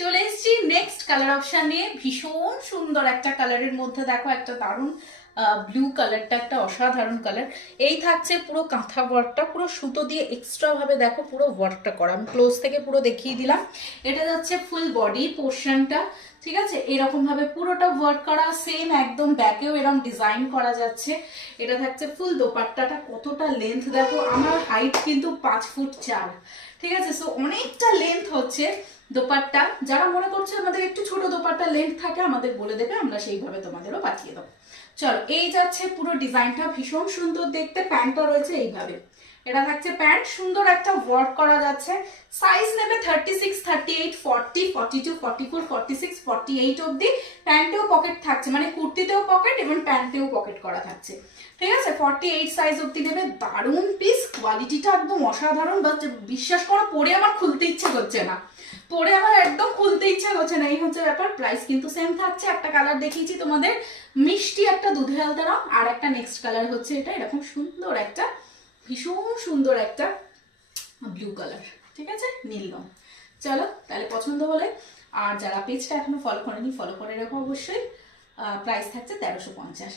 চলে এসেছি next colour option নিয়ে। ভীষণ সুন্দর একটা কালারের মধ্যে দেখো একটা দারুণ ব্লু কালারটা একটা অসাধারণ কালার। এই থাকছে পুরো কাঁথা ওয়ার্কটা, পুরো সুতো দিয়ে এক্সট্রা ভাবে দেখো পুরো ওয়ার্কটা করা। আমি ক্লোজ থেকে পুরো দেখিয়ে দিলাম। এটা যাচ্ছে ফুল বডি পোর্শনটা, ঠিক আছে, এরকম ভাবে পুরোটা ওয়ার্ক করা, সেম একদম ব্যাকেও এরকম ডিজাইন করা যাচ্ছে। এটা থাকছে ফুল দোপাট্টাটা, কতটা লেন্থ দেখো, আমার হাইট কিন্তু 5 ফুট 4, ঠিক আছে, সো অনেকটা লেন্থ হচ্ছে দোপাট্টা। যারা মনে করছে আমাদের একটু ছোট দোপাট্টা লেন্থ থাকে আমাদের বলে দেবে, আমরা সেইভাবে তোমাদেরও পাঠিয়ে দেবো। চলো, এই যাচ্ছে পুরো ডিজাইনটা, ভীষণ সুন্দর দেখতে। প্যান্টটা রয়েছে এইভাবে, এটা থাকছে প্যান্ট, সুন্দর একটা ওয়ার্ক করা যাচ্ছে। সাইজ নেবে 36, 38, 40, 42, 44, 46, 48 অবধি। প্যান্টেও পকেট থাকছে, মানে কুর্তিতেও পকেট এবং প্যান্টেও পকেট করা থাকছে, ঠিক আছে। 48 সাইজ অবধি নেবে। দারুণ পিস, কোয়ালিটিটা একদম অসাধারণ। বাট বিশ্বাস করো, পরে আমার খুলতে ইচ্ছে করছে না, পরে আমার একদম খুলতে ইচ্ছা করছে না, এই হচ্ছে ব্যাপার। প্রাইস কিন্তু সেম থাকছে। একটা কালার দেখিয়েছি তোমাদের, মিষ্টি একটা দুধে আলতা রং, আর একটা নেক্সট কালার হচ্ছে এটা, এরকম সুন্দর একটা, ভীষণ সুন্দর একটা ব্লু কালার, ঠিক আছে, নীল রং। চলো তাহলে পছন্দ হলে, আর যারা পেজটা এখনো ফলো করেনি ফলো করে রাখো অবশ্যই। প্রাইস থাকছে 1350।